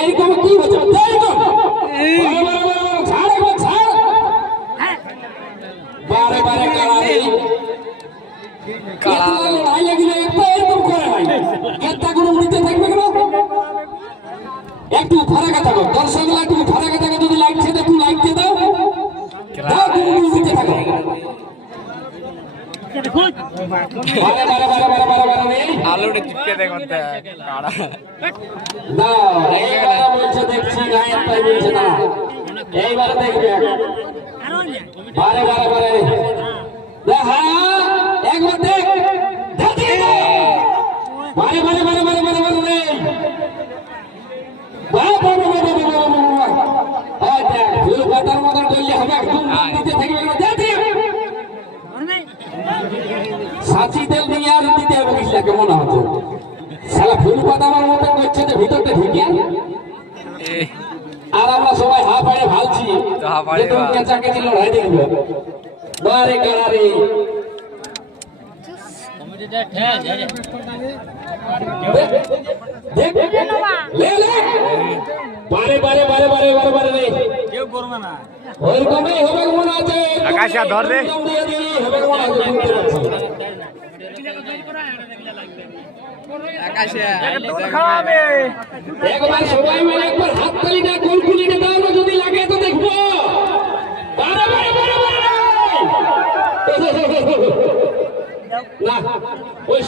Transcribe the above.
এইরকম কি হচ্ছে বারে বারে লড়াই লাগলে এরকম করে নাই একটা কোনো উড়িতে থাকবে কেন একটু ফারাকা থাকো দর্শকরা একটু ফারাকা থাকো যদি লাগছে একটু লাগছে দাও তুমি উড়িতে থাকো আলুটা চিপকে দেখুন কাড়া না এইবার বলছে দেখছি গায়ের তাই বলছে না এইবার দেখবে বারে বারে বারে হ্যাঁ একবার দেখ বারে বারে বারে বারে বারে বারে রে ফুল পাতার মতন করলে হবে একদম দিতে থাকবে সাঁচি তেল নিয়ে আর দিতে হবে কিছু কেমন হচ্ছে সালা ফুল পাতা আমার মতো করছে যে ভিতরটা ঢুকিয়ে আর আমরা সবাই হা পাড়ে ভালছি কেঁচাকে ছিল লড়াই দেখবো বারে কারারে বারে বারে বারে বারে বারে বারে রে কেউ করবে না ওইরকমই হবে মনে আছে আকাশা ধর রে হবে মনে আছে শুনতে পাচ্ছি আকাশা একবার সবাই মিলে একবার হাত তালিটা কুলকুলিটা দাও না যদি লাগে তো দেখবো বারে বারে বারে বারে না ওই